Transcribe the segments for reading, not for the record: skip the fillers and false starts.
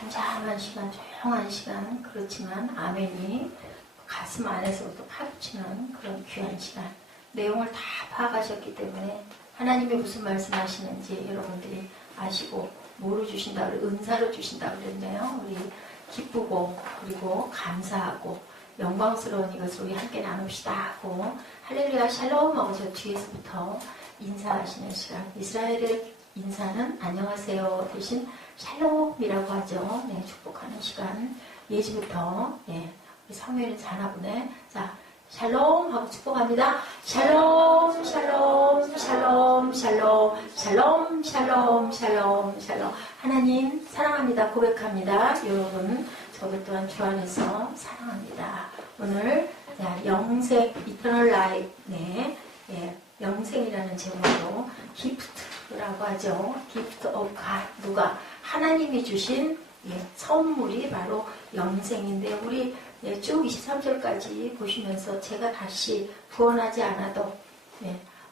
잠잠한 시간, 조용한 시간, 그렇지만 아멘이 가슴 안에서부터 파묻히는 그런 귀한 시간, 내용을 다 파악하셨기 때문에 하나님이 무슨 말씀하시는지 여러분들이 아시고 뭐로 주신다, 은사로 주신다 그랬네요. 우리 기쁘고 그리고 감사하고 영광스러운 이것을 우리 함께 나눕시다 하고 할렐루야 샬롬 하고 저 뒤에서부터 인사하시는 시간, 이스라엘의 인사는 안녕하세요 대신 샬롬이라고 하죠. 네, 축복하는 시간. 예지부터 우리 사무엘은 자나보네. 자, 샬롬 하고 축복합니다. 샬롬 샬롬 샬롬 샬롬 샬롬 샬롬 샬롬 샬롬. 하나님 사랑합니다 고백합니다. 여러분 저도 또한 주 안에서 사랑합니다. 오늘 영생 이터널 라이프 영생이라는 제목으로 기프트라고 하죠. 기프트 오브 갓, 누가 하나님이 주신 선물이 바로 영생인데 우리 쭉 23절까지 보시면서 제가 다시 구원하지 않아도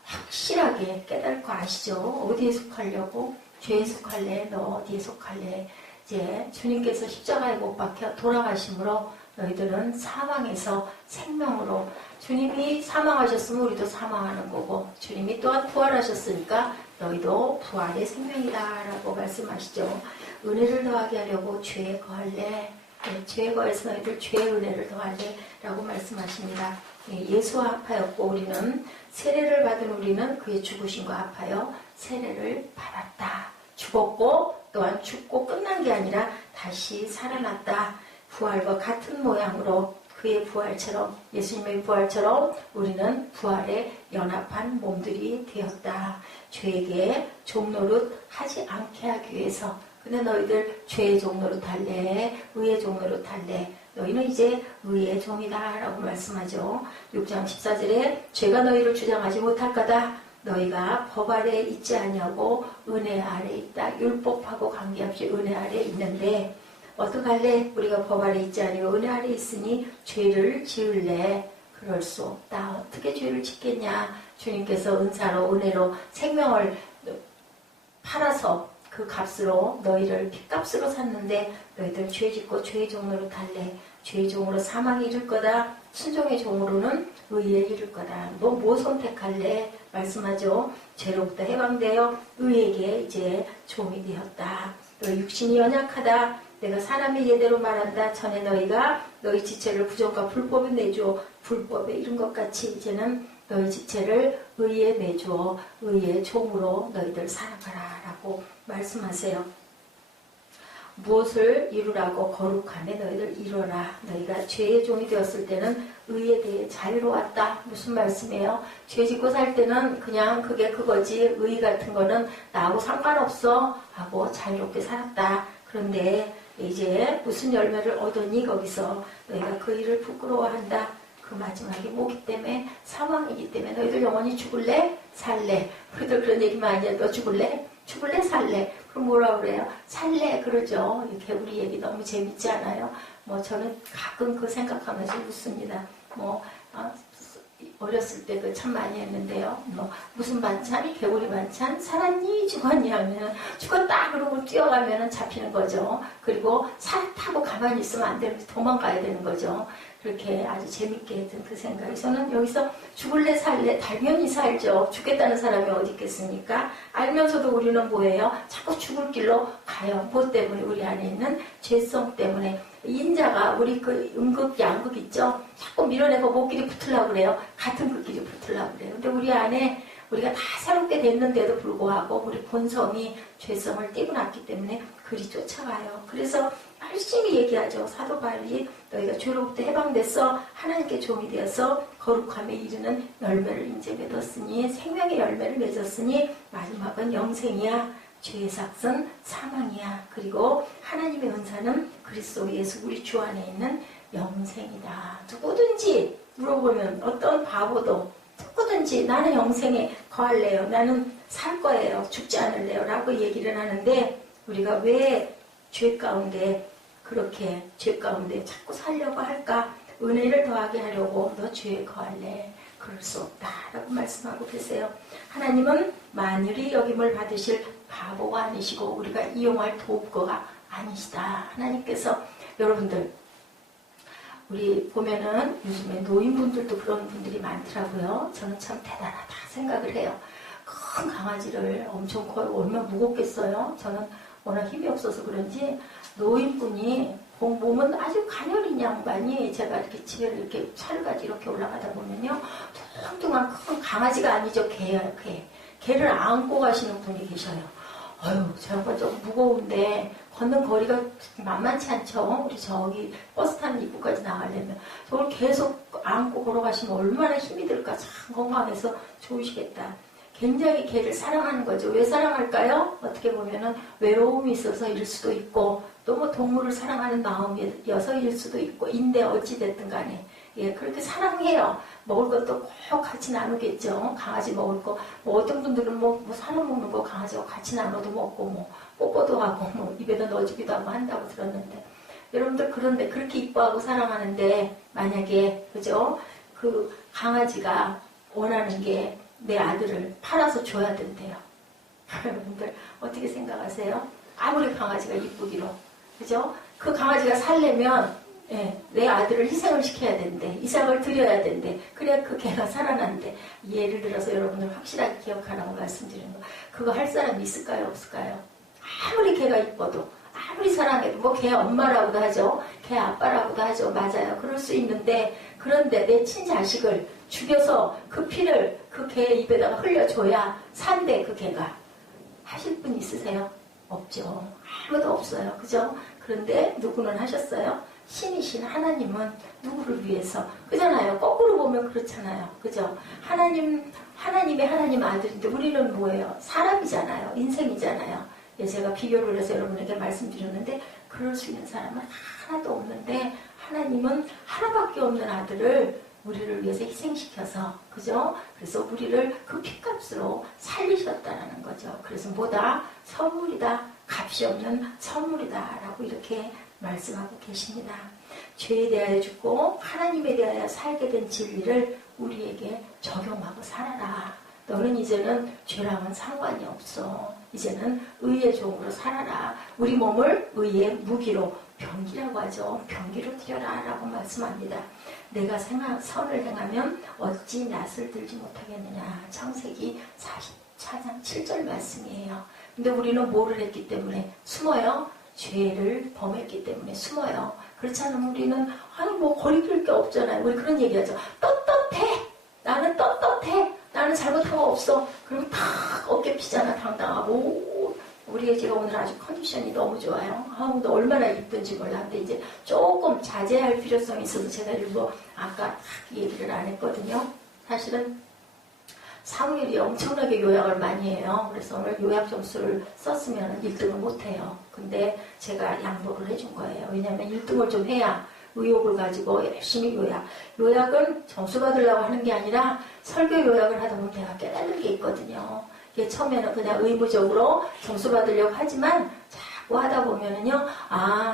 확실하게 깨달을 거 아시죠? 어디에 속하려고? 죄에 속할래? 너 어디에 속할래? 이제 주님께서 십자가에 못 박혀 돌아가심으로 너희들은 사망에서 생명으로, 주님이 사망하셨으면 우리도 사망하는 거고 주님이 또한 부활하셨으니까 너희도 부활의 생명이다 라고 말씀하시죠. 은혜를 더하게 하려고 죄에 거할래? 죄에 거해서 너희들 죄의 은혜를 더할래? 라고 말씀하십니다. 예수와 합하였고 우리는 세례를 받은 우리는 그의 죽으심과 합하여 세례를 받았다. 죽었고 또한 죽고 끝난 게 아니라 다시 살아났다. 부활과 같은 모양으로 그의 부활처럼, 예수님의 부활처럼 우리는 부활에 연합한 몸들이 되었다. 죄에게 종노릇 하지 않게 하기 위해서. 근데 너희들 죄의 종노릇 할래? 의의 종노릇 할래? 너희는 이제 의의 종이다 라고 말씀하죠. 6장 14절에 죄가 너희를 주장하지 못할 거다. 너희가 법 아래에 있지 아니하고 은혜 아래에 있다. 율법하고 관계없이 은혜 아래에 있는데 어떡할래? 우리가 법 아래에 있지 아니고 은혜 아래에 있으니 죄를 지을래? 그럴 수 없다. 어떻게 죄를 짓겠냐? 주님께서 은사로 은혜로 생명을 팔아서 그 값으로 너희를 핏값으로 샀는데 너희들 죄 짓고 죄의 종으로 달래. 죄의 종으로 사망에 이를 거다. 순종의 종으로는 의에 이를 거다. 너 뭐 선택할래? 말씀하죠. 죄로부터 해방되어 의에게 이제 종이 되었다. 너 육신이 연약하다. 내가 사람의 예대로 말한다. 전에 너희가 너희 지체를 부정과 불법에 내주어 불법에 이른 것 같이 이제는 너희 지체를 의에 내주어 의의 종으로 너희들 살아가라 라고 말씀하세요. 무엇을 이루라고? 거룩함에 너희들 이루어라. 너희가 죄의 종이 되었을 때는 의에 대해 자유로웠다. 무슨 말씀이에요? 죄 짓고 살 때는 그냥 그게 그거지, 의 같은 거는 나하고 상관없어 하고 자유롭게 살았다. 그런데 이제 무슨 열매를 얻으니 거기서 너희가 그 일을 부끄러워한다. 그 마지막에 뭐기 때문에? 사망이기 때문에. 너희들 영원히 죽을래? 살래? 우리들 그런 얘기 많이 해요. 너 죽을래? 죽을래? 살래? 그럼 뭐라 그래요? 살래? 그러죠. 이렇게 우리 얘기 너무 재밌지 않아요? 저는 가끔 그 생각하면서 웃습니다. 어렸을 때 그 참 많이 했는데요. 무슨 반찬이? 개구리 반찬? 살았니? 죽었니? 하면 죽었다 그러고 뛰어가면 잡히는 거죠. 그리고 살 타고 가만히 있으면 안 되는, 도망가야 되는 거죠. 그렇게 아주 재밌게 했던 그 생각이. 저는 여기서 죽을래 살래? 당연히 살죠. 죽겠다는 사람이 어디 있겠습니까? 알면서도 우리는 뭐예요? 자꾸 죽을 길로 가요. 뭐 때문에? 우리 안에 있는 죄성 때문에. 인자가 우리 그 음극, 양극 있죠? 자꾸 밀어내고 목길이 붙으려고 그래요. 같은 그 길이 붙으려고 그래요. 근데 우리 안에 우리가 다 새롭게 됐는데도 불구하고 우리 본성이 죄성을 띠고 났기 때문에 그리 쫓아가요. 그래서 열심히 얘기하죠. 사도 바울이 너희가 죄로부터 해방됐어. 하나님께 종이 되어서 거룩함에 이르는 열매를 이제 맺었으니, 생명의 열매를 맺었으니 마지막은 영생이야. 죄의 삭은 사망이야. 그리고 하나님의 은사는 그리스도 예수 우리 주 안에 있는 영생이다. 누구든지 물어보면 어떤 바보도 누구든지 나는 영생에 거할래요. 나는 살 거예요. 죽지 않을래요. 라고 얘기를 하는데 우리가 왜 죄 가운데 그렇게 죄 가운데 자꾸 살려고 할까? 은혜를 더하게 하려고 너 죄에 거할래? 그럴 수 없다 라고 말씀하고 계세요. 하나님은 만유리 여김을 받으실 바보가 아니시고 우리가 이용할 도구가 아니시다. 하나님께서 여러분들 우리 보면은 요즘에 노인분들도 그런 분들이 많더라고요. 저는 참 대단하다 생각을 해요. 큰 강아지를 엄청 커요. 얼마나 무겁겠어요. 저는 워낙 힘이 없어서 그런지 노인분이 몸은 아주 가녀린 양반이 제가 이렇게 집에 이렇게 차를까지 이렇게 올라가다 보면요. 뚱뚱한 큰 강아지가 아니죠. 개예요. 개를 안고 가시는 분이 계셔요. 아유, 저 양반 좀 무거운데 걷는 거리가 만만치 않죠. 우리 저기 버스 타는 입구까지 나가려면 저걸 계속 안고 걸어가시면 얼마나 힘이 들까. 참 건강해서 좋으시겠다. 굉장히 개를 사랑하는 거죠. 왜 사랑할까요? 어떻게 보면은 외로움이 있어서일 수도 있고 또 뭐 동물을 사랑하는 마음이어서일 수도 있고 인데 어찌됐든 간에 예, 그렇게 사랑해요. 먹을 것도 꼭 같이 나누겠죠. 강아지 먹을 거. 뭐 어떤 분들은 뭐 사람 먹는 거 강아지와 같이 나눠도 먹고 뭐 뽀뽀도 하고 뭐 입에다 넣어주기도 하고 한다고 들었는데 여러분들 그런데 그렇게 이뻐하고 사랑하는데 만약에 그죠? 그 강아지가 원하는 게 내 아들을 팔아서 줘야 된대요. 여러분들 어떻게 생각하세요? 아무리 강아지가 이쁘기로 그죠? 그 강아지가 살려면 예, 내 아들을 희생을 시켜야 된대. 이삭을 드려야 된대. 그래야 그 개가 살아난대. 예를 들어서 여러분들 확실하게 기억하라고 말씀드리는 거. 그거 할 사람이 있을까요? 없을까요? 아무리 개가 이뻐도 아무리 사랑해도 뭐 개 엄마라고도 하죠. 개 아빠라고도 하죠. 맞아요. 그럴 수 있는데 그런데 내 친자식을 죽여서 그 피를 그 개 입에다가 흘려줘야 산대 그 개가. 하실 분 있으세요? 없죠. 아무도 없어요. 그죠? 그런데 누구는 하셨어요? 신이신 하나님은 누구를 위해서? 그잖아요. 거꾸로 보면 그렇잖아요. 그죠? 하나님의 하나님 아들인데 우리는 뭐예요? 사람이잖아요. 인생이잖아요. 예, 제가 비교를 해서 여러분에게 말씀드렸는데 그럴 수 있는 사람은 하나도 없는데 하나님은 하나밖에 없는 아들을 우리를 위해서 희생시켜서 그죠? 그래서 우리를 그 핏값으로 살리셨다는 거죠. 그래서 뭐다? 선물이다. 값이 없는 선물이다. 라고 이렇게 말씀하고 계십니다. 죄에 대하여 죽고 하나님에 대하여 살게 된 진리를 우리에게 적용하고 살아라. 너는 이제는 죄랑은 상관이 없어. 이제는 의의 종으로 살아라. 우리 몸을 의의 무기로 병기라고 하죠. 병기로 드려라 라고 말씀합니다. 내가 선을 행하면 어찌 낯을 들지 못하겠느냐. 창세기 44장 7절 말씀이에요. 근데 우리는 뭐를 했기 때문에 숨어요? 죄를 범했기 때문에 숨어요. 그렇지 않으면 우리는 아니 뭐 거리낄 게 없잖아요. 우리 그런 얘기하죠. 떴떴해. 나는 떴떴해. 나는 잘못한 거 없어. 그러면 탁 어깨 피잖아. 당당하고. 우리 제가 오늘 아주 컨디션이 너무 좋아요. 근데 얼마나 이쁜지 몰라. 근데 이제 조금 자제할 필요성이 있어서 제가 일부러 아까 딱 얘기를 안 했거든요. 사실은 사무엘이 엄청나게 요약을 많이 해요. 그래서 오늘 요약 점수를 썼으면 1등을 못해요. 근데 제가 양보를 해준 거예요. 왜냐하면 1등을 좀 해야 의욕을 가지고 열심히 요약은 점수 받으려고 하는 게 아니라 설교 요약을 하다 보면 내가 깨달은 게 있거든요. 이게 처음에는 그냥 의무적으로 점수 받으려고 하지만 자꾸 하다 보면은요,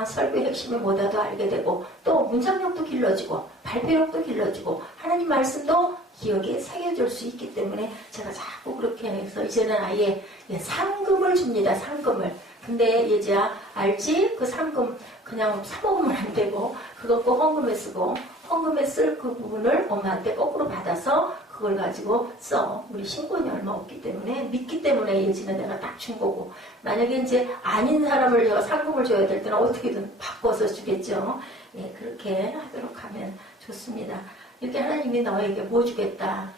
설교 핵심이 뭐다도 알게 되고 또 문장력도 길러지고 발표력도 길러지고 하나님 말씀도 기억에 새겨질 수 있기 때문에 제가 자꾸 그렇게 해서 이제는 아예 상금을 줍니다. 상금을. 근데 예지야 알지? 그 상금 그냥 사먹으면 안 되고 그거 꼭 헌금에 쓰고 헌금에 쓸 그 부분을 엄마한테 거꾸로 받아서 그걸 가지고 써. 우리 신분이 얼마 없기 때문에 믿기 때문에 예지는 내가 딱 준 거고 만약에 이제 아닌 사람을 내가 상금을 줘야 될 때는 어떻게든 바꿔서 주겠죠. 예, 그렇게 하도록 하면 좋습니다. 이렇게 하나님이 너에게 뭐 주겠다?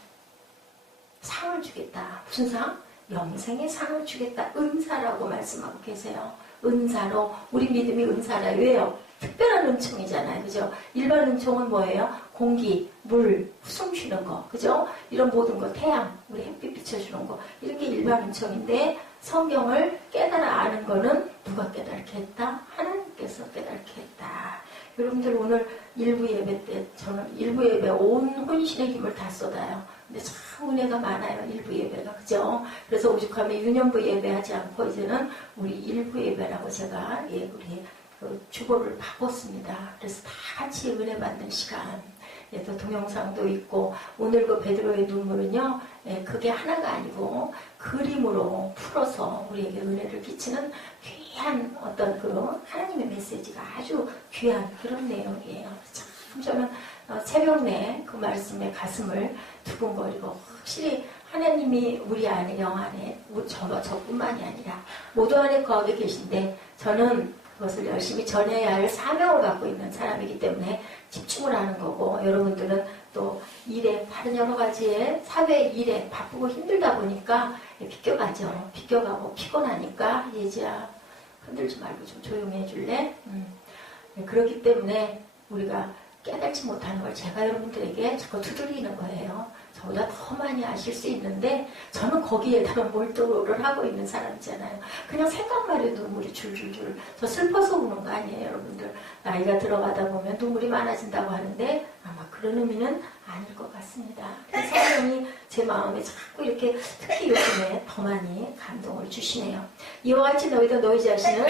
상을 주겠다. 무슨 상? 영생의 상을 주겠다. 은사라고 말씀하고 계세요. 은사로 우리 믿음이 은사라. 왜요? 특별한 은총이잖아요. 그죠? 일반 은총은 뭐예요? 공기, 물, 숨 쉬는 거. 그죠? 이런 모든 거, 태양, 우리 햇빛 비춰주는 거. 이런 게 일반 은총인데 성경을 깨달아 아는 거는 누가 깨닫게 했다? 하나님께서 깨닫게 했다. 여러분들 오늘 일부 예배 때 저는 일부 예배 온 혼신의 힘을 다 쏟아요. 근데 참 은혜가 많아요. 일부 예배가. 그죠? 그래서 오죽하면 유년부 예배하지 않고 이제는 우리 일부 예배라고 제가 우리 주보를 바꿨습니다. 그래서 다 같이 은혜 받는 시간. 또 동영상도 있고 오늘 그 베드로의 눈물은요. 그게 하나가 아니고 그림으로 풀어서 우리에게 은혜를 끼치는 귀한 어떤 그 하나님의 메시지가 아주 귀한 그런 내용이에요. 참 저는 새벽 내 그 말씀에 가슴을 두근거리고 확실히 하나님이 우리 안에 영 안에 저뿐만이 아니라 모두 안에 거하게 계신데 저는 그것을 열심히 전해야 할 사명을 갖고 있는 사람이기 때문에 집중을 하는 거고 여러분들은 또 일에 다른 여러 가지의 사회 일에 바쁘고 힘들다 보니까 비껴가죠. 비껴가고 피곤하니까 예지야 흔들지 말고 좀 조용히 해줄래? 그렇기 때문에 우리가 깨닫지 못하는 걸 제가 여러분들에게 자꾸 두드리는 거예요. 저보다 더 많이 아실 수 있는데 저는 거기에다가 몰두를 하고 있는 사람이잖아요. 그냥 생각만 해도 눈물이 줄줄줄. 저 슬퍼서 우는 거 아니에요, 여러분들. 나이가 들어가다 보면 눈물이 많아진다고 하는데 아마 그런 의미는 아닐 것 같습니다. 성령이 제 마음에 자꾸 이렇게 특히 요즘에 더 많이 감동을 주시네요. 이와 같이 너희도 너희 자신을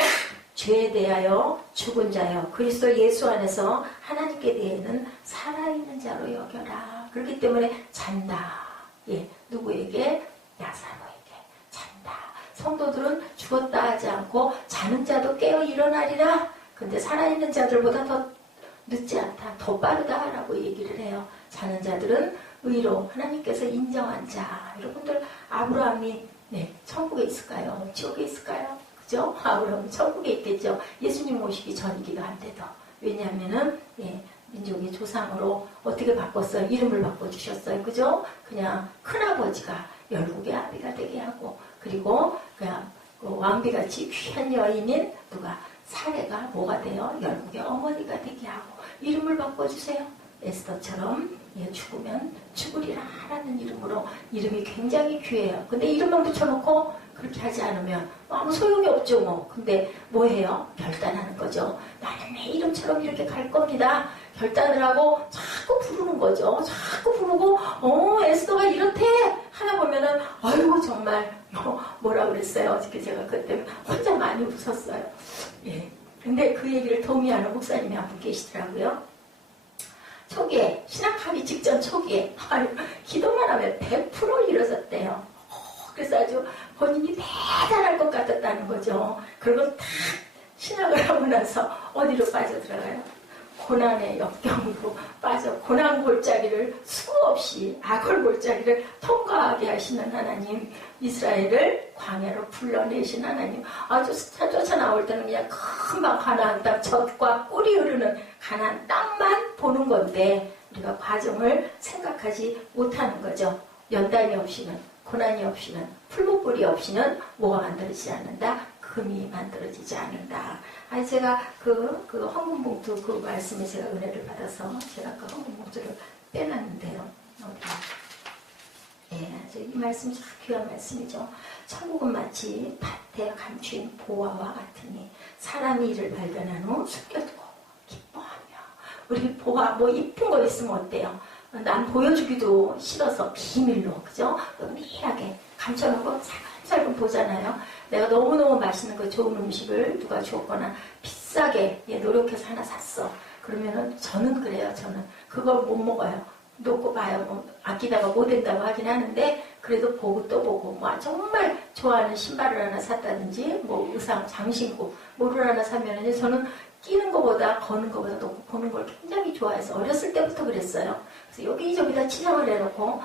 죄에 대하여 죽은 자여 그리스도 예수 안에서 하나님께 대해는 살아있는 자로 여겨라. 그렇기 때문에 잔다. 예, 누구에게? 나사로에게 잔다. 성도들은 죽었다 하지 않고 자는 자도 깨어 일어나리라. 근데 살아있는 자들보다 더 늦지 않다. 더 빠르다라고 얘기를 해요. 자는 자들은 의로 하나님께서 인정한 자. 여러분들 아브라함이 천국에 있을까요? 지옥에 있을까요? 그죠? 아브라함은 천국에 있겠죠. 예수님 오시기 전이기도 한데도. 왜냐하면은 민족의 조상으로 어떻게 바꿨어요? 이름을 바꿔주셨어요. 그죠? 그냥 큰아버지가 열국의 아비가 되게 하고 그리고 그냥 왕비같이 귀한 여인인 누가 사례가 뭐가 돼요? 열국의 어머니가 되게 하고 이름을 바꿔주세요. 에스더처럼 죽으면 죽으리라 라는 이름으로 이름이 굉장히 귀해요. 근데 이름만 붙여놓고 그렇게 하지 않으면 아무 소용이 없죠 뭐. 근데 뭐해요? 결단하는 거죠. 나는 내 이름처럼 이렇게 갈 겁니다. 결단을 하고 자꾸 부르는 거죠. 자꾸 부르고 에스더가 이렇대 하다 보면은 아이고 정말 뭐라 그랬어요. 어저께 제가 그때 혼자 많이 웃었어요. 예. 근데 그 얘기를 도움이하는 목사님이 한 분 계시더라고요. 초기에 신학하기 직전 초기에 기도만 하면 100% 이루어졌대요. 그래서 아주 본인이 대단할 것 같았다는 거죠. 그리고 딱 신학을 하고 나서 어디로 빠져들어가요? 고난의 역경으로 빠져 고난 골짜기를 수없이 악을 골짜기를 통과하게 하시는 하나님, 이스라엘을 광야로 불러내신 하나님. 아주 쫓아 나올 때는 그냥 금방 가나안 땅 젖과 꿀이 흐르는 가나안 땅만 보는 건데 우리가 과정을 생각하지 못하는 거죠. 연단이 없이는, 고난이 없이는, 풀무불이 없이는 뭐가 만들어지지 않는다? 금이 만들어지지 않는다. 제가 그 헌금봉투 그 말씀에 제가 은혜를 받아서 제가 그 헌금봉투를 빼놨는데요. 이 말씀 참 귀한 말씀이죠. 천국은 마치 밭에 감춘 보화와 같으니 사람이 이를 발견한 후 숨겨두고 기뻐하며. 우리 보화 뭐 이쁜 거 있으면 어때요? 난 보여주기도 싫어서 비밀로, 그죠? 은밀하게 감춰놓고 살금 보잖아요. 내가 너무너무 맛있는 거 좋은 음식을 누가 줬거나 비싸게 노력해서 하나 샀어. 그러면은 저는 그래요. 저는 그걸 못 먹어요. 놓고 봐요. 뭐 아끼다가 못 된다고 하긴 하는데 그래도 보고 또 보고 뭐 정말 좋아하는 신발을 하나 샀다든지 뭐 의상 장신구 뭐를 하나 사면은 저는 끼는 것보다 거는 것보다 놓고 보는 걸 굉장히 좋아해서 어렸을 때부터 그랬어요. 그래서 여기저기다 치장을 해놓고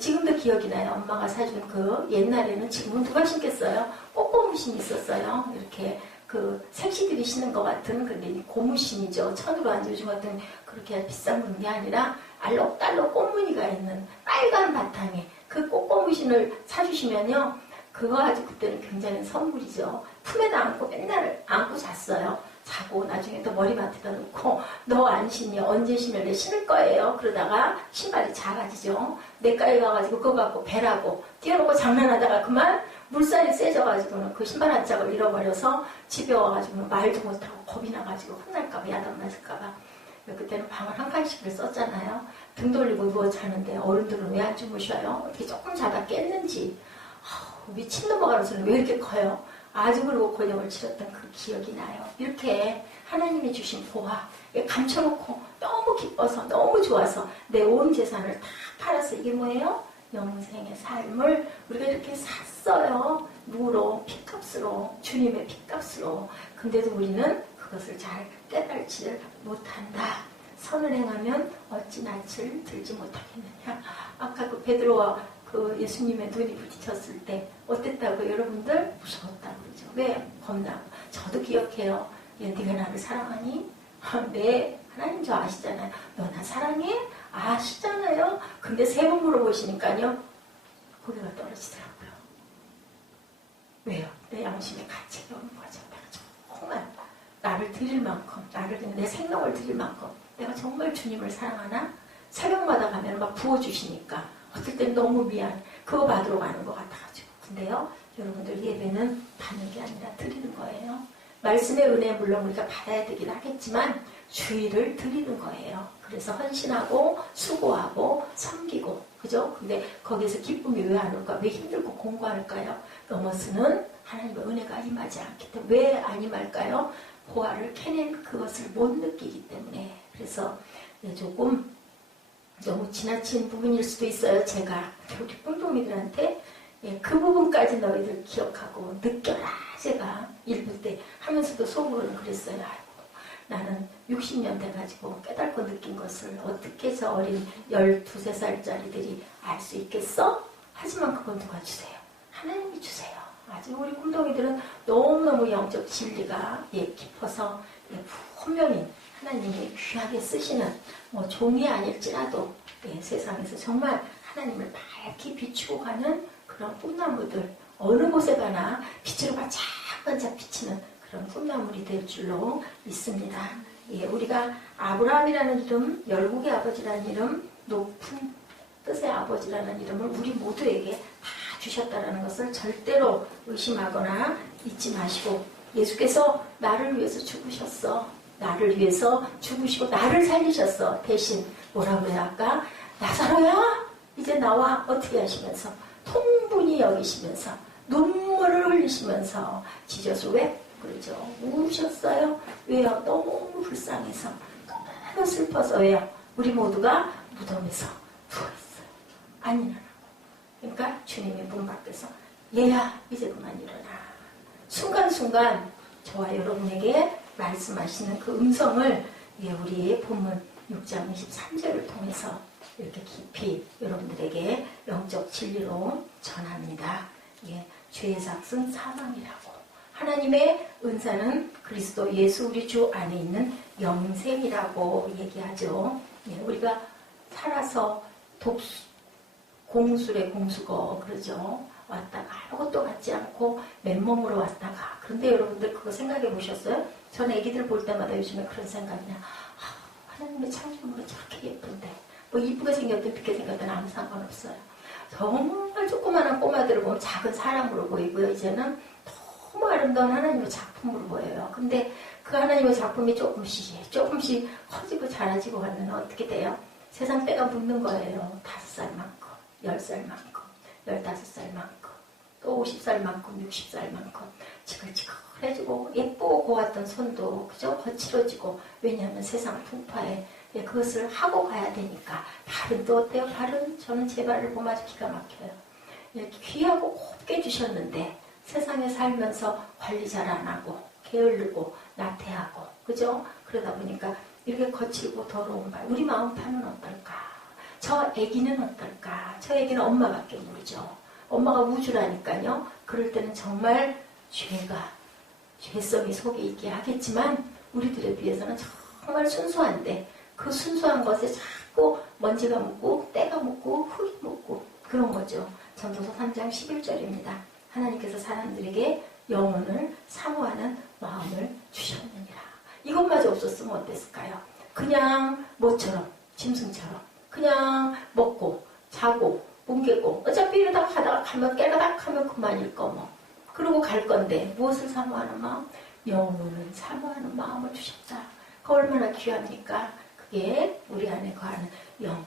지금도 기억이 나요. 엄마가 사준 그 옛날에는 지금은 누가 신겠어요? 꼬꼬무신 있었어요. 이렇게 그 색시들이 신는 것 같은 근데 고무신이죠. 천으로 한 요즘 같은 그렇게 비싼 그런 게 아니라 알록달록 꽃무늬가 있는 빨간 바탕에 그 꼬꼬무신을 사주시면요. 그거 아주 그때는 굉장히 선물이죠. 품에다 안고 맨날 안고 잤어요. 자고 나중에 또 머리맡에다 놓고 너 안 신니? 언제 신을래? 신을 거예요. 그러다가 신발이 작아지죠. 내과에 가가지고 그거 갖고 배라고 뛰어놓고 장난하다가 그만 물살이 세져가지고는 그 신발 한 짝을 잃어버려서 집에 와가지고는 말도 못하고 겁이 나가지고 혼날까봐 야단 맞을까봐 그때는 방을 한 칸씩을 썼잖아요. 등 돌리고 누워 자는데 어른들은 왜 안 주무셔요? 어떻게 조금 자다 깼는지 미친 넘어가는 소리는 왜 이렇게 커요? 아주 그리고 곤욕을 치렀던 그 기억이 나요. 이렇게 하나님이 주신 보화 감춰놓고 너무 기뻐서 너무 좋아서 내 온 재산을 다 팔아서 이게 뭐예요? 영생의 삶을 우리가 이렇게 샀어요. 누구로? 핏값으로, 주님의 핏값으로. 근데도 우리는 그것을 잘 깨달지를 못한다. 선을 행하면 어찌 낯을 들지 못하겠느냐. 아까 그 베드로와 그 예수님의 눈이 부딪혔을 때 어땠다고? 여러분들 무서웠다고 그러죠. 왜? 겁나고. 저도 기억해요. 네가 나를 사랑하니? 네, 하나님 저 아시잖아요. 너 나 사랑해? 아시잖아요. 근데 3번 물어보시니까요, 고개가 떨어지더라고요. 왜요? 내 양심에 가책이 오는 거죠. 내가 정말 나를 드릴 만큼, 내 생명을 드릴 만큼 내가 정말 주님을 사랑하나? 새벽마다 가면 막 부어주시니까 어떨 땐 너무 미안, 그거 받으러 가는 것 같아가지고. 근데요, 여러분들 예배는 받는 게 아니라 드리는 거예요. 말씀의 은혜 물론 우리가 받아야 되긴 하겠지만 주의를 드리는 거예요. 그래서 헌신하고 수고하고 섬기고, 그죠? 근데 거기에서 기쁨이 왜 안 올까? 왜 힘들고 공부할까요? 넘어서는 하나님의 은혜가 임하지 않기 때문에. 왜 안 임할까요? 보화를 캐낸 그것을 못 느끼기 때문에. 그래서 조금 너무 지나친 부분일 수도 있어요. 제가 우리 뿔동이들한테 그 부분까지 너희들 기억하고 느껴라. 제가 일부 때 하면서도 속으로는 그랬어요. 아이고, 나는 60년 돼가지고 깨닫고 느낀 것을 어떻게 저 어린 12, 13살짜리들이 알 수 있겠어? 하지만 그건 누가 주세요? 하나님이 주세요. 아직 우리 꿀동이들은 너무너무 영적 진리가 깊어서 분명히 하나님이 귀하게 쓰시는 종이 아닐지라도 세상에서 정말 하나님을 밝히 비추고 가는 그런 꿈나무들, 어느 곳에 가나 빛으로 반짝반짝 비치는 그런 꿈나물이 될 줄로 믿습니다. 우리가 아브라함이라는 이름, 열국의 아버지라는 이름, 높은 뜻의 아버지라는 이름을 우리 모두에게 다 주셨다는 것을 절대로 의심하거나 잊지 마시고, 예수께서 나를 위해서 죽으셨어. 나를 위해서 죽으시고 나를 살리셨어. 대신 뭐라 그래요? 아까 나사로야 이제 나와. 어떻게 하시면서 통분히 여기시면서 눈물을 흘리시면서 지져서 왜? 그러죠. 우셨어요. 왜요? 너무 불쌍해서, 너무 슬퍼서. 왜요? 우리 모두가 무덤에서 누워있어요. 안 일어나고. 그러니까 주님이 문 밖에서 얘야 이제 그만 일어나. 순간순간 저와 여러분에게 말씀하시는 그 음성을 우리 본문 6장 23절을 통해서 이렇게 깊이 여러분들에게 영적 진리로 전합니다. 죄의 삭은 사망이라고, 하나님의 은사는 그리스도 예수 우리 주 안에 있는 영생이라고 얘기하죠. 우리가 살아서 공술의 공수거 그러죠. 왔다가 아무것도 갖지 않고 맨몸으로 왔다가. 그런데 여러분들 그거 생각해 보셨어요? 전 애기들 볼 때마다 요즘에 그런 생각이냐. 하나님의 창조물이 저렇게 예쁜데, 이쁘게 생겼든 삐게 생겼든 아무 상관없어요. 정말 조그마한 꼬마들을 보면 작은 사람으로 보이고요. 이제는 너무 아름다운 하나님의 작품으로 보여요. 근데 그 하나님의 작품이 조금씩 커지고 자라지고 가면 어떻게 돼요? 세상 때가 묻는 거예요. 5살만큼, 10살만큼, 15살만큼, 또 50살만큼, 60살만큼 지글지글해지고, 예쁘고 고왔던 손도 그죠? 거칠어지고. 왜냐하면 세상 풍파에 그것을 하고 가야 되니까. 발은 또 어때요? 발은 저는 제 발을 보면 아주 기가 막혀요. 이렇게 귀하고 곱게 주셨는데 세상에 살면서 관리 잘 안 하고 게으르고 나태하고, 그죠? 그러다 보니까 이렇게 거칠고 더러운 발. 우리 마음판은 어떨까? 저 애기는 어떨까? 저 애기는 엄마밖에 모르죠. 엄마가 우주라니까요. 그럴 때는 정말 죄성이 속에 있게 하겠지만 우리들에 비해서는 정말 순수한데, 그 순수한 것에 자꾸 먼지가 묻고 때가 묻고 흙이 묻고 그런 거죠. 전도서 3장 11절입니다. 하나님께서 사람들에게 영혼을 사모하는 마음을 주셨느니라. 이것마저 없었으면 어땠을까요? 그냥 뭐처럼, 짐승처럼 그냥 먹고 자고 뭉개고, 어차피 이러다가 하다가 가면 깨가닥 하면 그만일 거 뭐. 그러고 갈 건데 무엇을 사모하는 마음? 영혼을 사모하는 마음을 주셨다. 그 얼마나 귀합니까? 그게 우리 안에 거하는 영.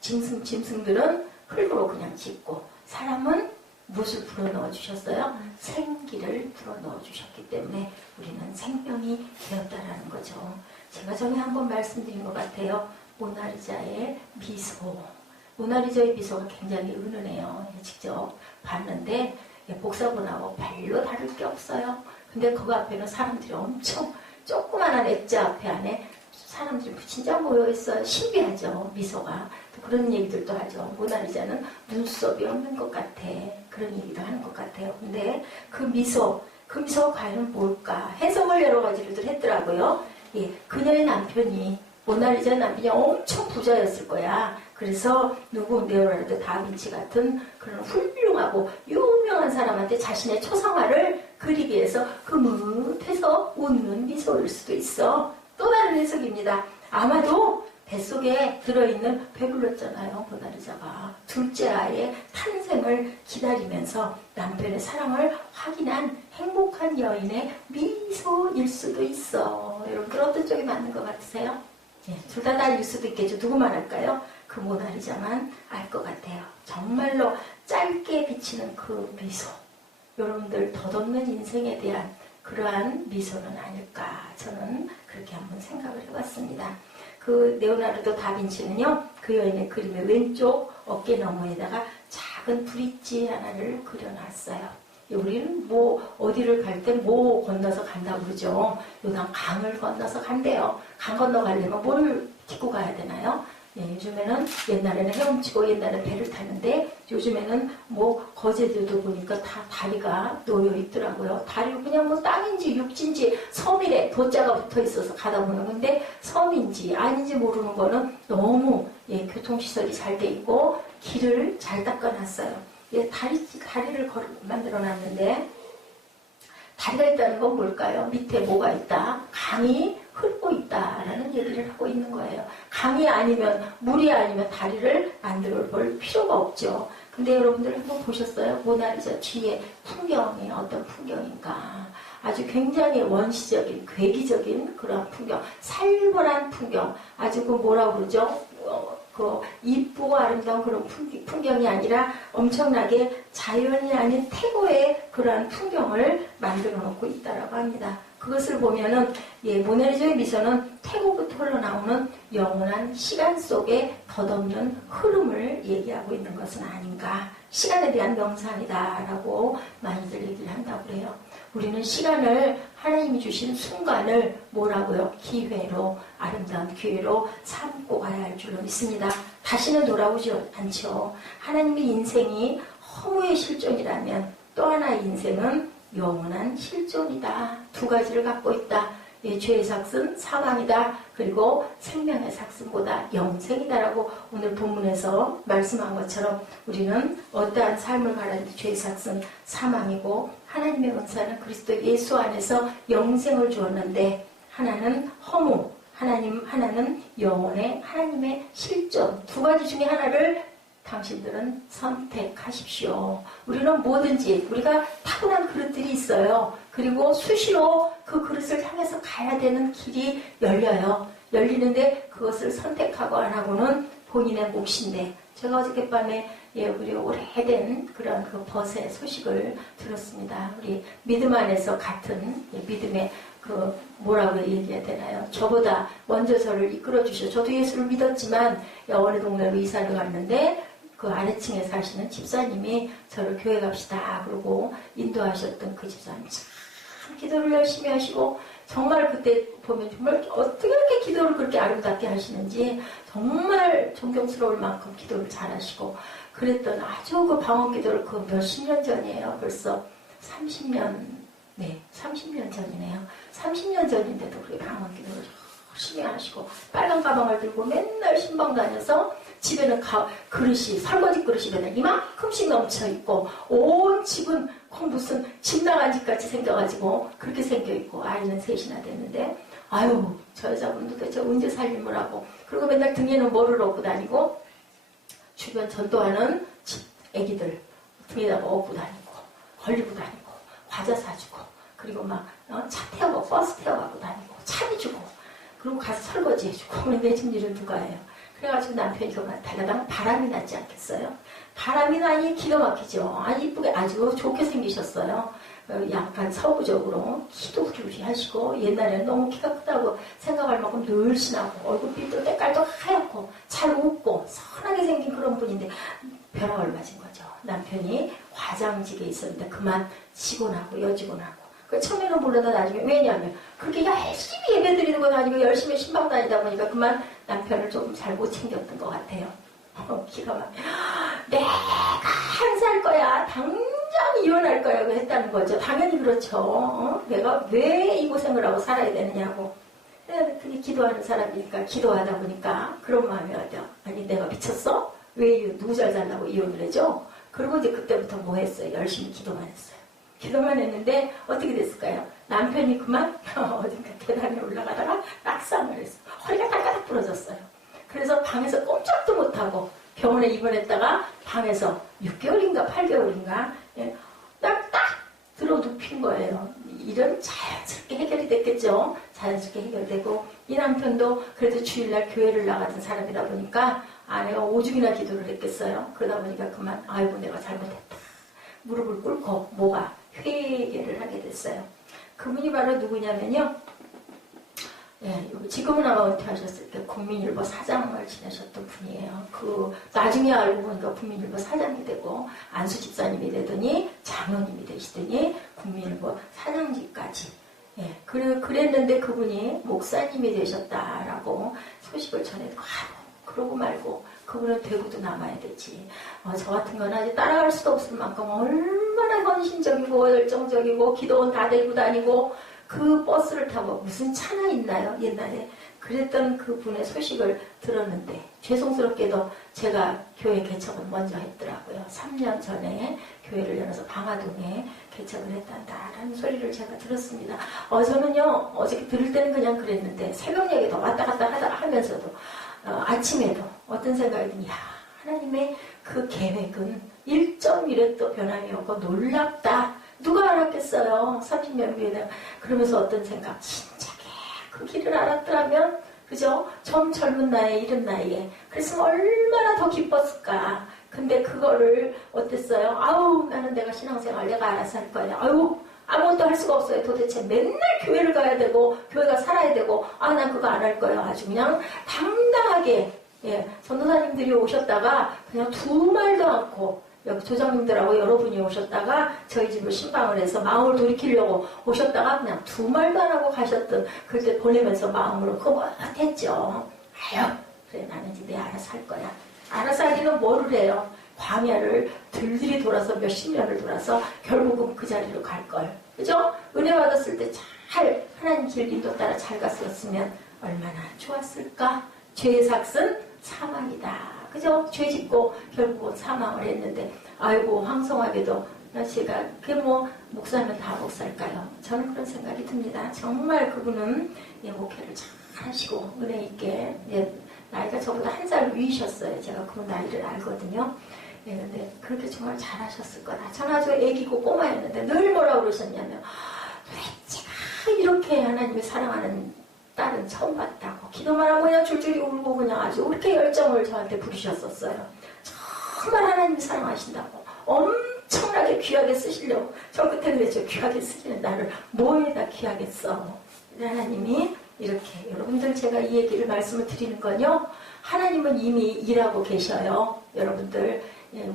짐승들은 흙으로 그냥 짓고, 사람은 무엇을 불어넣어 주셨어요? 생기를 불어넣어 주셨기 때문에 우리는 생명이 되었다라는 거죠. 제가 전에 한번 말씀드린 것 같아요. 모나리자의 미소. 모나리자의 미소가 굉장히 은은해요. 직접 봤는데 복사본하고 별로 다를 게 없어요. 근데 그거 앞에는 사람들이 엄청 조그만한 액자 앞에 안에 사람들이 진짜 모여있어요. 신비하죠. 미소가. 또 그런 얘기들도 하죠. 모나리자는 눈썹이 없는 것 같아. 그런 얘기도 하는 것 같아요. 근데 그 미소가 과연 뭘까? 해석을 여러 가지로들 했더라고요. 예, 그녀의 남편이, 모나리자 남편이 엄청 부자였을 거야. 그래서 레오나르도 다빈치 같은 그런 훌륭하고 유명한 사람한테 자신의 초상화를 그리기 위해서 흐뭇해서 웃는 미소일 수도 있어. 또 다른 해석입니다. 아마도 뱃속에 들어있는, 배불렀잖아요, 모나리자가. 둘째 아이의 탄생을 기다리면서 남편의 사랑을 확인한 행복한 여인의 미소일 수도 있어. 여러분들 어떤 쪽이 맞는 것 같으세요? 예, 둘 다 날 수도 있겠죠. 누구만 할까요? 그 모나리자만 알 것 같아요. 정말로 짧게 비치는 그 미소. 여러분들 덧없는 인생에 대한 그러한 미소는 아닐까. 저는 그렇게 한번 생각을 해봤습니다. 그 레오나르도 다빈치는요, 그 여인의 그림의 왼쪽 어깨 너머에다가 작은 브릿지 하나를 그려놨어요. 우리는 어디를 갈 때 건너서 간다고 그러죠. 요단 강을 건너서 간대요. 강 건너 가려면 뭘 딛고 가야 되나요? 예, 요즘에는, 옛날에는 헤엄치고 옛날에 배를 타는데, 요즘에는 거제도도 보니까 다 다리가 놓여 있더라고요. 다리로 그냥 땅인지 육지인지 섬이래 도자가 붙어 있어서 가다 보는 건데, 섬인지 아닌지 모르는 거는 너무, 교통시설이 잘 돼 있고, 길을 잘 닦아놨어요. 예, 다리를 만들어 놨는데, 다리가 있다는 건 뭘까요? 밑에 뭐가 있다? 강이 흐르고 있다라는 얘기를 하고 있는 거예요. 강이 아니면, 물이 아니면 다리를 만들어 볼 필요가 없죠. 근데 여러분들 한번 보셨어요? 모나리자 뒤에 풍경이 어떤 풍경인가? 아주 굉장히 원시적인, 괴기적인 그런 풍경, 살벌한 풍경, 아주 뭐라고 그러죠? 이쁘고 아름다운 그런 풍경이 아니라 엄청나게 자연이 아닌 태고의 그러한 풍경을 만들어 놓고 있다라고 합니다. 그것을 보면은, 모나리자의 미소는 태고부터 흘러나오는 영원한 시간 속에 덧없는 흐름을 얘기하고 있는 것은 아닌가. 시간에 대한 명상이다라고 많이들 얘기를 한다고 그래요. 우리는 시간을, 하나님이 주신 순간을 뭐라고요? 기회로, 아름다운 기회로 삼고 가야 할 줄로 믿습니다. 다시는 돌아오지 않죠. 하나님의 인생이 허무의 실존이라면 또 하나의 인생은 영원한 실존이다. 두 가지를 갖고 있다. 죄의 삭은 사망이다. 그리고 생명의 삭은보다 영생이다라고 오늘 본문에서 말씀한 것처럼 우리는 어떠한 삶을 가라는지 죄의 삭은 사망이고 하나님의 은사는 그리스도 예수 안에서 영생을 주었는데 하나는 허무, 하나는 영혼의 하나님의 실존. 두 가지 중에 하나를 당신들은 선택하십시오. 우리는 뭐든지 우리가 타고난 그릇들이 있어요. 그리고 수시로 그 그릇을 향해서 가야 되는 길이 열리는데 그것을 선택하고 안 하고는 본인의 몫인데 제가 어저께밤에 우리 오래된 그런 그 벗의 소식을 들었습니다. 우리 믿음 안에서 같은 믿음의 뭐라고 얘기해야 되나요? 저보다 먼저 저를 이끌어 주셔. 저도 예수를 믿었지만 어느 동네로 이사를 갔는데 그 아래층에 사시는 집사님이 저를 교회 갑시다 그러고 인도하셨던 그 집사님 참 기도를 열심히 하시고 정말 그때 보면 정말 어떻게 이렇게 기도를 그렇게 아름답게 하시는지 정말 존경스러울 만큼 기도를 잘하시고 그랬던 아주 그 방언 기도를 그 몇십 년 전이에요. 벌써 30년 전이네요. 30년 전인데도 그렇게 방언 기도를 열심히 하시고 빨간 가방을 들고 맨날 신방 다녀서 집에는 설거지 그릇이 맨날 이만큼씩 넘쳐있고 온 집은 무슨 집 나간 집같이 생겨가지고 그렇게 생겨있고 아이는 셋이나 됐는데 아유 저 여자분 도대체 언제 살림을 하고 그리고 맨날 등에는 뭐를 업고 다니고 주변 전도하는 애기들 등에다가 업고 다니고 걸리고 다니고 과자 사주고 그리고 막 차 태우고 버스 태워가고 다니고 차비 주고 그리고 가서 설거지 해주고 내 집 일은 누가 해요. 그래가지고 남편이 그만 달라당 바람이 나지 않겠어요? 바람이 나니 기가 막히죠. 이쁘게 아주 좋게 생기셨어요. 약간 서구적으로 키도 후리후리 하시고 옛날에는 너무 키가 크다고 생각할 만큼 늘씬하고 얼굴빛도 때깔도 하얗고 잘 웃고 선하게 생긴 그런 분인데 벼락을 맞은 거죠. 남편이 과장직에 있었는데 그만 직원하고 여직원하고. 그 처음에는 몰라도 나중에 왜냐하면 그렇게 열심히 예배 드리는 거 다니고 열심히 신방 다니다 보니까 그만 남편을 조금 잘 못 챙겼던 것 같아요. 기가 막 내가 안 살 거야. 당장 이혼할 거야. 했다는 거죠. 당연히 그렇죠. 내가 왜 이 고생을 하고 살아야 되느냐고. 그게 기도하는 사람이니까 기도하다 보니까 그런 마음이 와요. 아니 내가 미쳤어? 왜 누구 잘 살라고 이혼을 해줘? 그리고 이제 그때부터 뭐 했어요? 열심히 기도만 했어요. 기도만 했는데 어떻게 됐을까요? 남편이 그만 어딘가 계단에 올라가다가 낙상을 했어요. 허리가 딸가닥 부러졌어요. 그래서 방에서 꼼짝도 못하고 병원에 입원했다가 방에서 6개월인가 8개월인가 딱 들어 눕힌 거예요. 일은 자연스럽게 해결이 됐겠죠. 자연스럽게 해결되고 이 남편도 그래도 주일날 교회를 나가던 사람이다 보니까 아내가 오죽이나 기도를 했겠어요. 그러다 보니까 그만 아이고 내가 잘못했다. 무릎을 꿇고 뭐가 회개를 하게 됐어요. 그분이 바로 누구냐면요. 예, 지금은 아마 은퇴하셨을 때 국민일보 사장을 지내셨던 분이에요. 나중에 알고 보니까 국민일보 사장이 되고 안수 집사님이 되더니 장로님이 되시더니 국민일보 사장직까지. 예, 그랬는데 그분이 목사님이 되셨다라고 소식을 전해도 그러고 말고 그분은 대구도 남아야 되지. 저 같은 건 아직 따라갈 수도 없을 만큼 얼마나 헌신적이고 열정적이고 기도원 다 데리고 다니고 그 버스를 타고 무슨 차나 있나요? 옛날에 그랬던 그분의 소식을 들었는데 죄송스럽게도 제가 교회 개척을 먼저 했더라고요. 3년 전에 교회를 열어서 방화동에 개척을 했단다라는 소리를 제가 들었습니다. 저는요 어저께 들을 때는 그냥 그랬는데 새벽녘에도 왔다 갔다 하면서도 아침에도 어떤 생각이 드냐 하나님의 그 계획은 1.1획도 변함이 없고 놀랍다. 누가 알았겠어요. 30년 후에 그러면서 어떤 생각 진작에 그 길을 알았더라면 그죠? 젊은 나이에 이른 나이에 그랬으면 얼마나 더 기뻤을까. 근데 그거를 어땠어요? 아우 나는 내가 신앙생활 내가 알아서 할 거야. 아우 아무것도 할 수가 없어요. 도대체 맨날 교회를 가야 되고 교회가 살아야 되고 난 그거 안 할 거예요. 아주 그냥 당당하게 전도사님들이 오셨다가 그냥 두 말도 않고 여기 조장님들하고 여러분이 오셨다가 저희 집을 신방을 해서 마음을 돌이키려고 오셨다가 그냥 두 말도 안 하고 가셨던 그때 보내면서 마음으로 그것했죠. 아유 그래 나는 이제 알아서 할 거야. 알아서 하기는 뭐를 해요. 광야를 들들이 돌아서 몇십 년을 돌아서 결국은 그 자리로 갈걸. 그죠? 은혜 받았을 때 잘 하나님 길 인도 따라 잘 갔었으면 얼마나 좋았을까. 죄의 삭은 사망이다. 그죠? 죄 짓고 결국은 사망을 했는데 아이고 황송하게도 제가 그게 목사면 다 목사일까요? 저는 그런 생각이 듭니다. 정말 그분은 목회를 잘 하시고 은혜 있게 나이가 저보다 한 살 위이셨어요. 제가 그 나이를 알거든요. 근데 그렇게 정말 잘하셨을 거다. 전 아주 애기고 꼬마였는데 늘 뭐라고 그러셨냐면 도대체가 이렇게 하나님이 사랑하는 딸은 처음 봤다고 기도만 하고 그냥 줄줄이 울고 그냥 아주 그렇게 열정을 저한테 부리셨었어요. 정말 하나님이 사랑하신다고 엄청나게 귀하게 쓰시려고 저 그때 그랬죠. 귀하게 쓰시는 나를 뭐에다 귀하게 써. 하나님이 이렇게 여러분들 제가 이 얘기를 말씀을 드리는 건요. 하나님은 이미 일하고 계셔요. 여러분들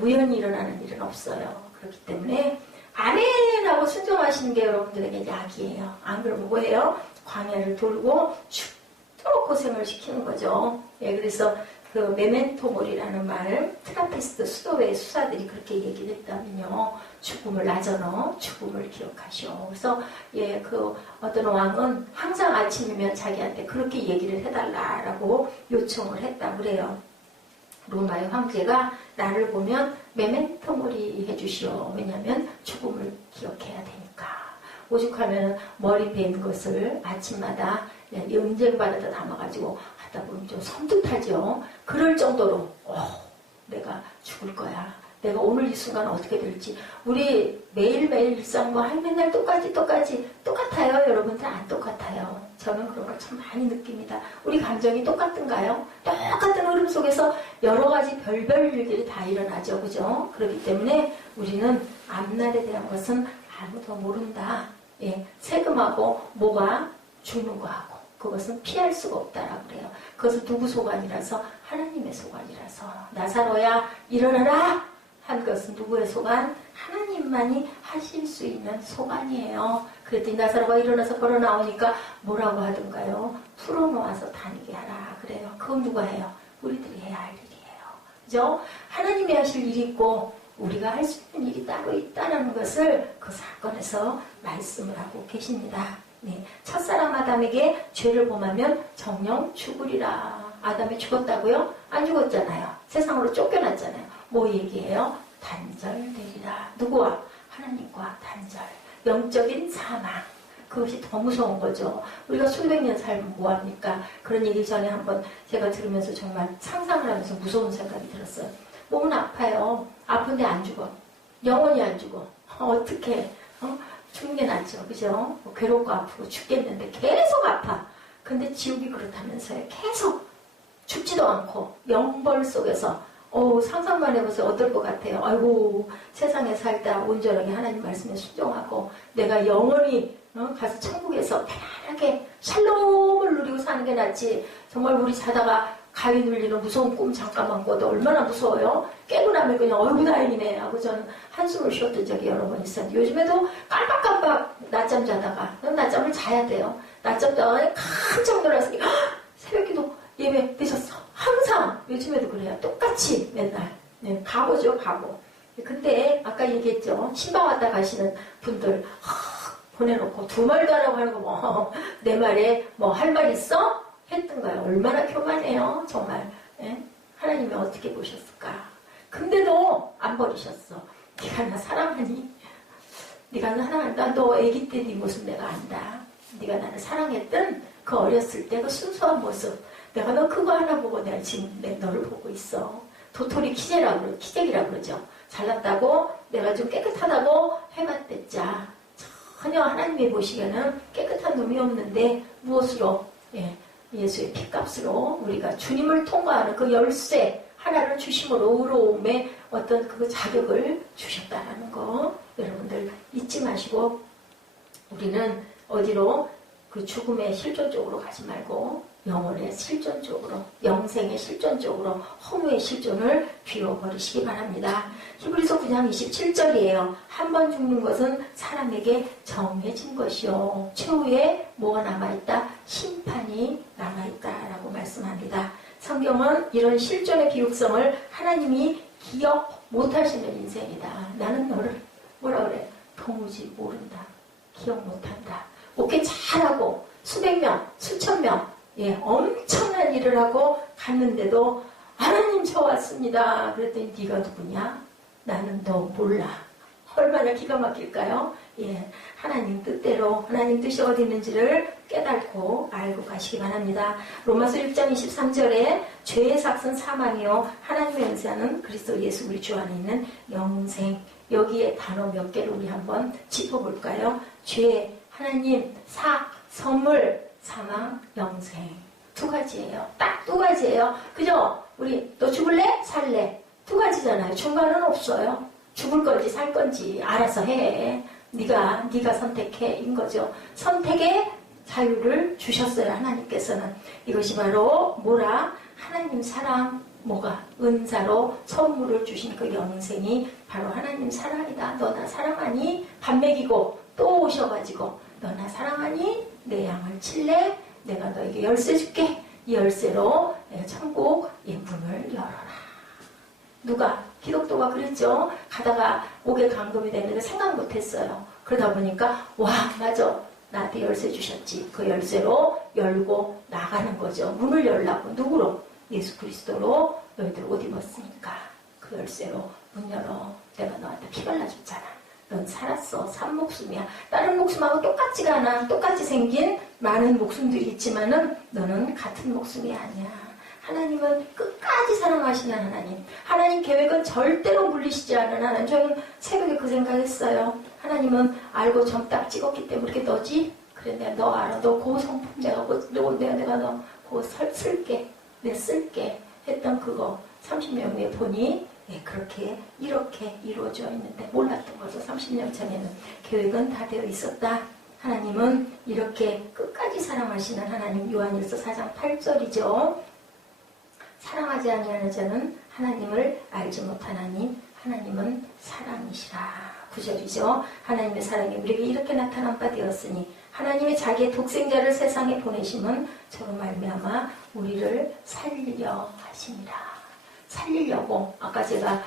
우연히 일어나는 일은 없어요. 그렇기 때문에 아멘하고 순종하시는 게 여러분들에게 약이에요. 안 그러면 뭐예요? 광야를 돌고 죽도록 고생을 시키는 거죠. 그래서 그 메멘토몰이라는 말 트라피스트 수도회 수사들이 그렇게 얘기를 했다면요. 죽음을 나저너 죽음을 기억하시오. 그래서 그 어떤 왕은 항상 아침이면 자기한테 그렇게 얘기를 해달라라고 요청을 했다고 그래요. 로마의 황제가 나를 보면 메멘토몰이 해주시오. 왜냐하면 죽음을 기억해야 되니까. 오죽하면 머리 벤 것을 아침마다 은쟁반에다 담아가지고 하다 보면 좀 섬뜩하죠. 그럴 정도로 내가 죽을 거야. 내가 오늘 이 순간 어떻게 될지. 우리 매일매일 일상과 맨날 똑같아요. 여러분들 안 똑같아요. 저는 그런 걸 참 많이 느낍니다. 우리 감정이 똑같은가요? 똑같은 흐름 속에서 여러 가지 별별 일들이 다 일어나죠. 그죠? 그렇기 때문에 우리는 앞날에 대한 것은 아무도 모른다. 세금하고 뭐가 죽는 거하고 그것은 피할 수가 없다라고 그래요. 그것은 누구 소관이라서? 하나님의 소관이라서. 나사로야 일어나라. 한 것은 누구의 소관? 하나님만이 하실 수 있는 소관이에요. 그랬더니 나사로가 일어나서 걸어 나오니까 뭐라고 하던가요? 풀어놓아서 다니게 하라 그래요. 그건 누가 해요? 우리들이 해야 할 일이에요. 그죠? 하나님이 하실 일이 있고 우리가 할 수 있는 일이 따로 있다는 것을 그 사건에서 말씀을 하고 계십니다. 네. 첫사람 아담에게 죄를 범하면 정령 죽으리라. 아담이 죽었다고요? 안 죽었잖아요. 세상으로 쫓겨났잖아요. 뭐 얘기해요? 단절되리라. 누구와? 하나님과 단절. 영적인 사망. 그것이 더 무서운 거죠. 우리가 수백 년 살면 뭐합니까? 그런 얘기 전에 한번 제가 들으면서 정말 상상을 하면서 무서운 생각이 들었어요. 몸은 아파요. 아픈데 안 죽어. 영원히 안 죽어. 어떻게? 죽는 게 낫죠. 그죠? 괴롭고 아프고 죽겠는데 계속 아파. 근데 지옥이 그렇다면서요. 계속 죽지도 않고 영벌 속에서 상상만 해보세요. 어떨 것 같아요. 아이고 세상에 살다 온전하게 하나님 말씀에 순종하고 내가 영원히 가서 천국에서 편안하게 샬롬을 누리고 사는 게 낫지. 정말 우리 자다가 가위 눌리는 무서운 꿈 잠깐만 꿔도 얼마나 무서워요. 깨고 나면 그냥 어이구 다행이네 하고 저는 한숨을 쉬었던 적이 여러 번 있었는데 요즘에도 깜빡깜빡 낮잠 자다가 낮잠을 자야 돼요. 낮잠 자다가 깜짝 놀라서 새벽기도 예배 늦었어. 항상 요즘에도 그래요. 똑같이 맨날 바보죠 바보. 근데 아까 얘기했죠. 신방 왔다 가시는 분들 보내놓고 두 말도 안 하고 하는 거 뭐 내 말에 뭐 할 말 있어? 했던가요? 얼마나 교만해요 정말. 하나님이 어떻게 보셨을까? 근데도 안 버리셨어. 네가 나 사랑하니? 네가 나 사랑한다. 너 아기 때 네 모습 내가 안다. 네가 나를 사랑했던 그 어렸을 때 그 순수한 모습 내가 너 그거 하나 보고 내가 지금 너를 보고 있어. 도토리 키재기라고 그러죠. 잘났다고 내가 좀 깨끗하다고 해봤댔자 전혀 하나님이 보시기에는 깨끗한 놈이 없는데 무엇으로? 예수의 피값으로 우리가 주님을 통과하는 그 열쇠 하나를 주심으로 의로움의 어떤 그 자격을 주셨다라는 거 여러분들 잊지 마시고 우리는 어디로? 그 죽음의 실존 쪽으로 가지 말고 영혼의 실존 쪽으로, 영생의 실존 쪽으로 허무의 실존을 비워버리시기 바랍니다. 히브리서 9장 27절이에요. 한 번 죽는 것은 사람에게 정해진 것이요. 최후에 뭐가 남아있다? 심판이 남아있다라고 말씀합니다. 성경은 이런 실존의 비극성을 하나님이 기억 못하시는 인생이다. 나는 너를 뭐라 그래? 도무지 모른다. 기억 못한다. 목회 잘하고 수백 명, 수천 명 엄청난 일을 하고 갔는데도 하나님 저 왔습니다. 그랬더니 네가 누구냐? 나는 너 몰라. 얼마나 기가 막힐까요? 하나님 뜻대로 하나님 뜻이 어디 있는지를 깨닫고 알고 가시기 바랍니다. 로마서 1장 23절에 죄의 삭은 사망이요 하나님의 은사는 그리스도 예수 우리 주 안에 있는 영생. 여기에 단어 몇 개를 우리 한번 짚어볼까요? 죄, 하나님, 선물, 사망, 영생. 두 가지예요. 딱 두 가지예요. 그죠? 우리 너 죽을래? 살래? 두 가지잖아요. 중간은 없어요. 죽을 건지 살 건지 알아서 해. 네가 선택해 인 거죠. 선택의 자유를 주셨어요. 하나님께서는. 이것이 바로 뭐라? 하나님 사랑. 뭐가? 은사로 선물을 주신 그 영생이 바로 하나님 사랑이다. 너 나 사랑하니? 밥 먹이고 또 오셔가지고 너 나 사랑하니? 내 양을 칠래? 내가 너에게 열쇠 줄게. 이 열쇠로 천국 문을 열어라. 누가? 기독교가 그랬죠. 가다가 목에 감금이 됐는데 생각 못했어요. 그러다 보니까 와 맞아. 나한테 열쇠 주셨지. 그 열쇠로 열고 나가는 거죠. 문을 열라고. 누구로? 예수 그리스도로. 너희들 옷 입었으니까 그 열쇠로 문 열어. 내가 너한테 피 발라줬잖아. 넌 살았어. 산 목숨이야. 다른 목숨하고 똑같지가 않아. 똑같이 생긴 많은 목숨들이 있지만은 너는 같은 목숨이 아니야. 하나님은 끝까지 사랑하시는 하나님. 하나님 계획은 절대로 물리시지 않은 하나님. 저는 새벽에 그 생각했어요. 하나님은 알고 점딱 찍었기 때문에 이렇게 너지? 그래 내가 너 알아. 너 그 성품 내가 너 그거 쓸게. 내 쓸게. 했던 그거 30년 후에 보니 그렇게 이렇게 이루어져 있는데 몰랐던 거죠. 30년 전에는. 계획은 다 되어 있었다. 하나님은 이렇게 끝까지 사랑하시는 하나님. 요한일서 4장 8절이죠. 사랑하지 아니하는 자는 하나님을 알지 못하나니 하나님은 사랑이시라. 9절이죠. 하나님의 사랑이 우리에게 이렇게 나타난 바 되었으니 하나님이 자기의 독생자를 세상에 보내심은 저로 말미암아 우리를 살리려 하심이라. 살리려고 아까 제가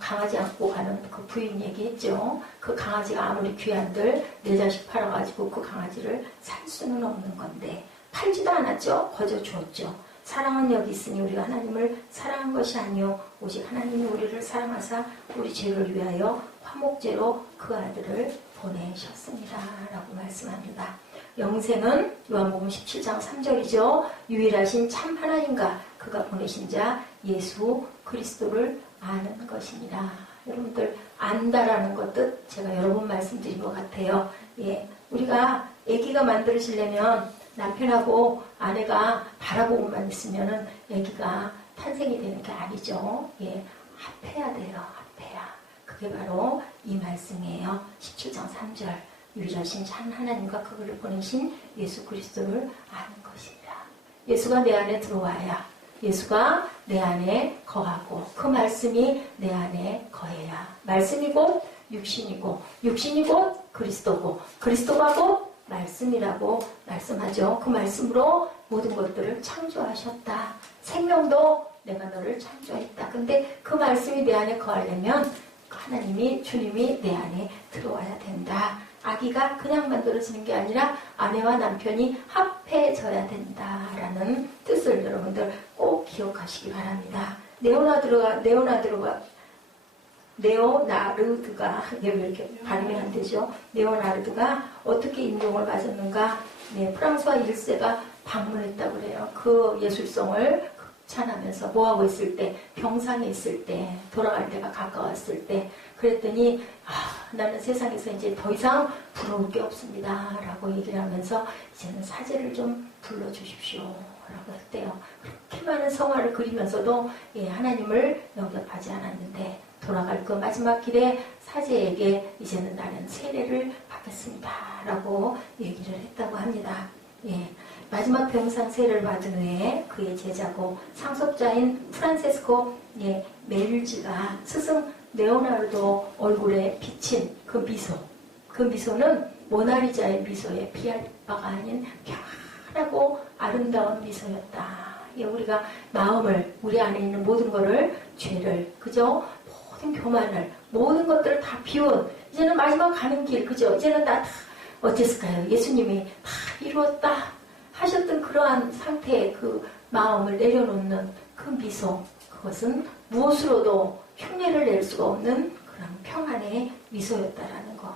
강아지 안고 가는 그 부인 얘기했죠. 그 강아지가 아무리 귀한들 내 자식 팔아가지고 그 강아지를 살 수는 없는 건데 팔지도 않았죠. 거저 주었죠. 사랑은 여기 있으니 우리가 하나님을 사랑한 것이 아니요 오직 하나님이 우리를 사랑하사 우리 죄를 위하여 화목제로 그 아들을 보내셨습니다. 라고 말씀합니다. 영생은 요한복음 17장 3절이죠. 유일하신 참 하나님과 그가 보내신 자 예수 그리스도를 아는 것입니다. 여러분들 안다라는 것 뜻 제가 여러 번 말씀드린 것 같아요. 예, 우리가 아기가 만들어지려면 남편하고 아내가 바라보고만 있으면은 아기가 탄생이 되는 게 아니죠. 예, 합해야 돼요. 합해야. 그게 바로 이 말씀이에요. 17장 3절. 유일하신 참 하나님과 그를 보내신 예수 그리스도를 아는 것입니다. 예수가 내 안에 들어와야 예수가 내 안에 거하고 그 말씀이 내 안에 거해야 말씀이 곧 육신이고 육신이 곧 그리스도고 그리스도가 곧 말씀이라고 말씀하죠. 그 말씀으로 모든 것들을 창조하셨다. 생명도 내가 너를 창조했다. 근데 그 말씀이 내 안에 거하려면 하나님이 주님이 내 안에 들어와야 된다. 아기가 그냥 만들어지는 게 아니라 아내와 남편이 합해져야 된다라는 뜻을 여러분들 꼭 기억하시기 바랍니다. 네오나르드가 왜 이렇게 발음이 안 되죠? 네오나르드가 어떻게 인종을 가졌는가? 네, 프랑스와 1세가 방문했다고 그래요. 그 예술성을 극찬하면서 뭐하고 있을 때, 병상에 있을 때, 돌아갈 때가 가까웠을 때, 그랬더니 나는 세상에서 이제 더 이상 부러울 게 없습니다. 라고 얘기를 하면서 이제는 사제를 좀 불러주십시오. 라고 했대요. 그렇게 많은 성화를 그리면서도 하나님을 영접하지 않았는데 돌아갈 그 마지막 길에 사제에게 이제는 나는 세례를 받겠습니다. 라고 얘기를 했다고 합니다. 예, 마지막 병상 세례를 받은 후에 그의 제자고 상속자인 프란세스코 메일지가 스승 레오나르도 얼굴에 비친 그 미소, 그 미소는 모나리자의 미소에 비할 바가 아닌 편하고 아름다운 미소였다. 우리가 마음을, 우리 안에 있는 모든 것을, 죄를, 그죠? 모든 교만을, 모든 것들을 다 비운, 이제는 마지막 가는 길, 그죠? 이제는 다 어땠을까요? 예수님이 다 이루었다 하셨던 그러한 상태의 그 마음을 내려놓는 그 미소, 그것은 무엇으로도 흉내를 낼 수가 없는 그런 평안의 미소였다라는 것.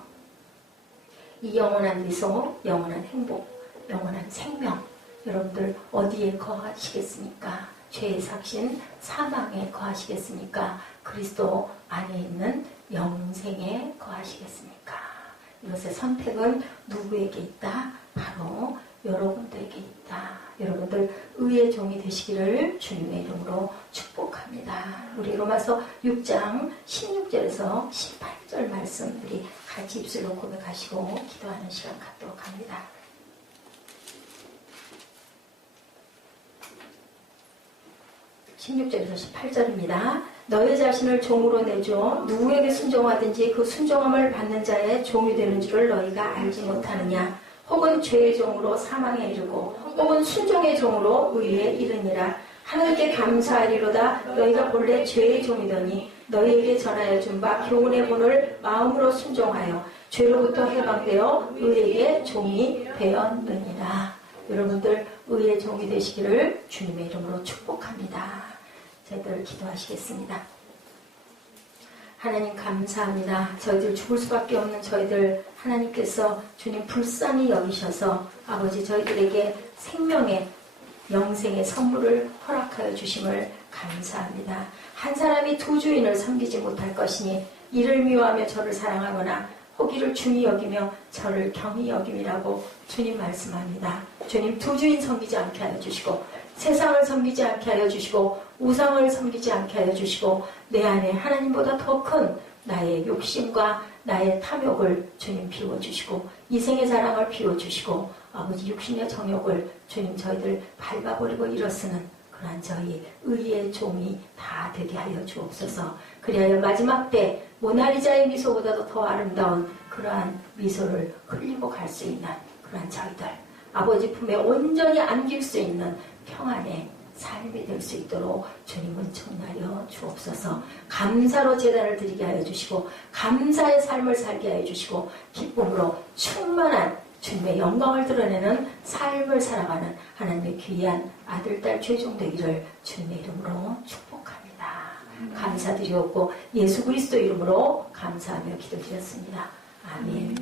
이 영원한 미소, 영원한 행복, 영원한 생명, 여러분들 어디에 거하시겠습니까? 죄의 삭신, 사망에 거하시겠습니까? 그리스도 안에 있는 영생에 거하시겠습니까? 이것의 선택은 누구에게 있다? 바로 여러분들에게 있다. 여러분들 의의 종이 되시기를 주님의 이름으로 축복합니다. 우리 로마서 6장 16절에서 18절 말씀들이 같이 입술로 고백하시고 기도하는 시간 갖도록 합니다. (16절에서 18절입니다) 너희 자신을 종으로 내줘 누구에게 순종하든지 그 순종함을 받는 자의 종이 되는 줄을 너희가 알지 못하느냐? 혹은 죄의 종으로 사망에 이르고 혹은 순종의 종으로 의에 이르니라. 하늘께 감사하리로다. 너희가 본래 죄의 종이더니 너희에게 전하여 준 바 교훈의 본을 마음으로 순종하여 죄로부터 해방되어 의에게 종이 되었느니라. 여러분들 의의 종이 되시기를 주님의 이름으로 축복합니다. 저희들 기도하시겠습니다. 하나님 감사합니다. 저희들 죽을 수밖에 없는 저희들 하나님께서 주님 불쌍히 여기셔서 아버지 저희들에게 생명의 영생의 선물을 허락하여 주심을 감사합니다. 한 사람이 두 주인을 섬기지 못할 것이니 이를 미워하며 저를 사랑하거나 호기를 중히 여기며 저를 경히 여김이라고 주님 말씀합니다. 주님 두 주인 섬기지 않게 하여 주시고 세상을 섬기지 않게 하여 주시고 우상을 섬기지 않게 하여 주시고 내 안에 하나님보다 더 큰 나의 욕심과 나의 탐욕을 주님 비워주시고 이생의 자랑을 비워주시고 아버지 육신의 정욕을 주님 저희들 밟아버리고 일어서는 그러한 저희 의의 종이 다 되게 하여 주옵소서. 그리하여 마지막 때 모나리자의 미소보다도 더 아름다운 그러한 미소를 흘리고 갈 수 있는 그러한 저희들, 아버지 품에 온전히 안길 수 있는 평안의 삶이 될 수 있도록 주님은 청하여 주옵소서. 감사로 제단을 드리게 하여 주시고 감사의 삶을 살게 하여 주시고 기쁨으로 충만한 주님의 영광을 드러내는 삶을 살아가는 하나님의 귀한 아들, 딸, 최종 되기를 주님의 이름으로 축복합니다. 감사드리옵고 예수 그리스도 이름으로 감사하며 기도드렸습니다. 아멘.